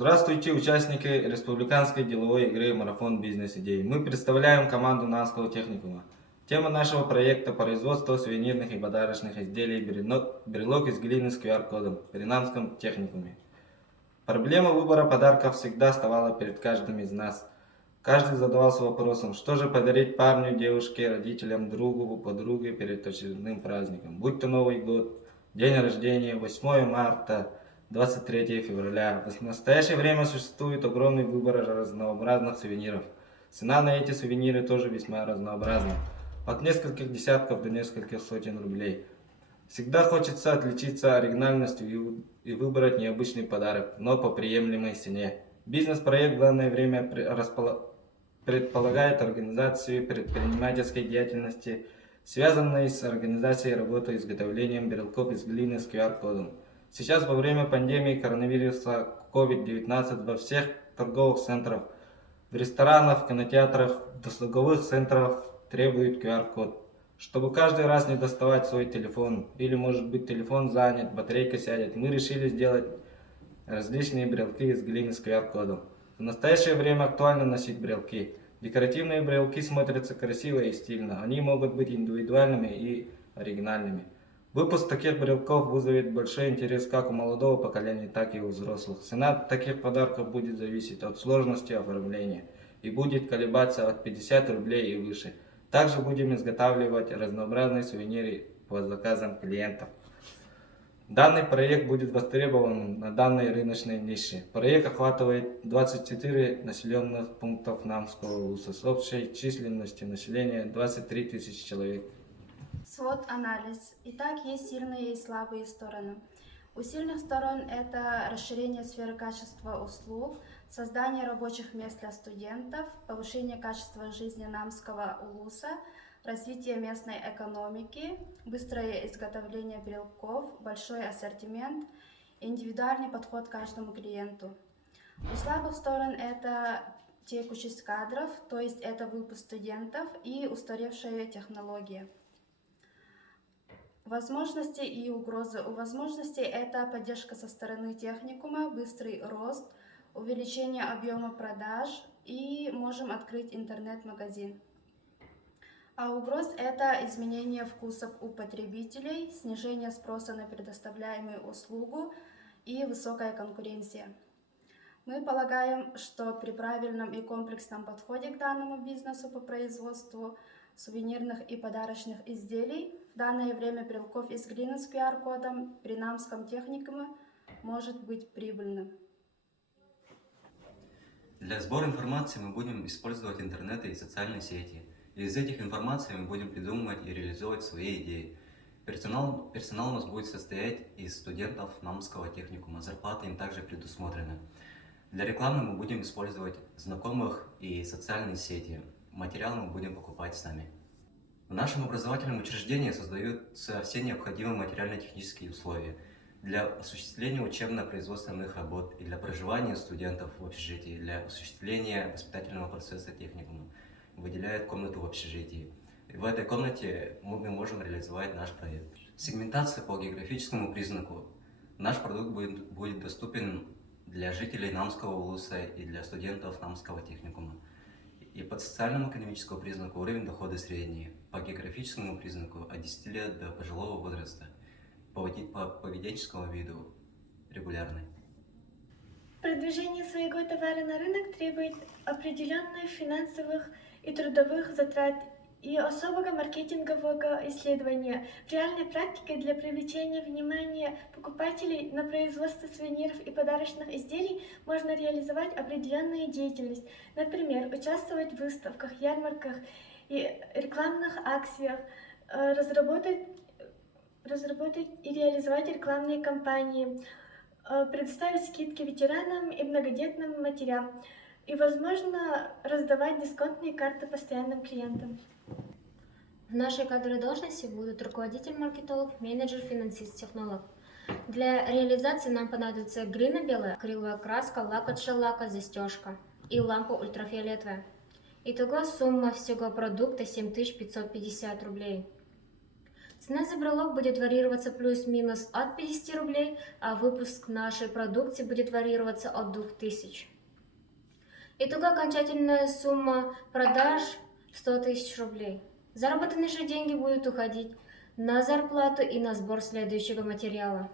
Здравствуйте, участники республиканской деловой игры «Марафон бизнес-идей». Мы представляем команду Нанского техникума. Тема нашего проекта – производство сувенирных и подарочных изделий брелок из глины с QR-кодом при Нанском техникуме. Проблема выбора подарков всегда оставала перед каждым из нас. Каждый задавался вопросом, что же подарить парню, девушке, родителям, другу, подруге перед очередным праздником. Будь то Новый год, день рождения, 8 марта, 23 февраля. В настоящее время существует огромный выбор разнообразных сувениров. Цена на эти сувениры тоже весьма разнообразна. От нескольких десятков до нескольких сотен рублей. Всегда хочется отличиться оригинальностью и выбрать необычный подарок, но по приемлемой цене. Бизнес-проект в данное время предполагает организацию предпринимательской деятельности, связанной с организацией работы и изготовлением брелков из глины с QR-кодом. Сейчас во время пандемии коронавируса COVID-19 во всех торговых центрах, в ресторанах, кинотеатрах, досуговых центрах требуют QR-код. Чтобы каждый раз не доставать свой телефон, или может быть телефон занят, батарейка сядет, мы решили сделать различные брелки из глины с QR-кодом. В настоящее время актуально носить брелки. Декоративные брелки смотрятся красиво и стильно, они могут быть индивидуальными и оригинальными. Выпуск таких брелков вызовет большой интерес как у молодого поколения, так и у взрослых. Цена таких подарков будет зависеть от сложности оформления и будет колебаться от 50 рублей и выше. Также будем изготавливать разнообразные сувениры по заказам клиентов. Данный проект будет востребован на данной рыночной нише. Проект охватывает 24 населенных пунктов Намского улуса с общей численностью населения 23 тысячи человек. SWOT-анализ. Итак, есть сильные и слабые стороны. У сильных сторон это расширение сферы качества услуг, создание рабочих мест для студентов, повышение качества жизни Намского улуса, развитие местной экономики, быстрое изготовление брелков, большой ассортимент, индивидуальный подход к каждому клиенту. У слабых сторон это текучесть кадров, то есть это выпуск студентов и устаревшая технология. Возможности и угрозы. У возможностей это поддержка со стороны техникума, быстрый рост, увеличение объема продаж и можем открыть интернет-магазин. А угроз это изменение вкусов у потребителей, снижение спроса на предоставляемую услугу и высокая конкуренция. Мы полагаем, что при правильном и комплексном подходе к данному бизнесу по производству сувенирных и подарочных изделий в данное время брелков из глины с QR-кодом при Намском техникуме может быть прибыльным. Для сбора информации мы будем использовать интернет и социальные сети. Из этих информаций мы будем придумывать и реализовывать свои идеи. Персонал у нас будет состоять из студентов Намского техникума. Зарплата им также предусмотрена. Для рекламы мы будем использовать знакомых и социальные сети. Материал мы будем покупать сами. В нашем образовательном учреждении создаются все необходимые материально-технические условия для осуществления учебно-производственных работ и для проживания студентов в общежитии, для осуществления воспитательного процесса техникума. Выделяют комнату в общежитии. И в этой комнате мы можем реализовать наш проект. Сегментация по географическому признаку. Наш продукт будет доступен для жителей Намского улуса и для студентов Намского техникума. И по социальному-экономическому признаку уровень дохода средний, по географическому признаку от 10 лет до пожилого возраста, по поведенческому виду регулярный. Продвижение своего товара на рынок требует определенных финансовых и трудовых затрат и особого маркетингового исследования. В реальной практике для привлечения внимания покупателей на производство сувениров и подарочных изделий можно реализовать определенную деятельность. Например, участвовать в выставках, ярмарках и рекламных акциях, разработать и реализовать рекламные кампании, предоставить скидки ветеранам и многодетным матерям и, возможно, раздавать дисконтные карты постоянным клиентам. В нашей кадровой должности будут руководитель-маркетолог, менеджер, финансист, технолог. Для реализации нам понадобится глина белая, акриловая краска, лак от шеллака, застежка и лампа ультрафиолетовая. Итого сумма всего продукта 7550 рублей. Цена за брелок будет варьироваться плюс-минус от 50 рублей, а выпуск нашей продукции будет варьироваться от 2000. Итого окончательная сумма продаж 100 тысяч рублей. Заработанные же деньги будут уходить на зарплату и на сбор следующего материала.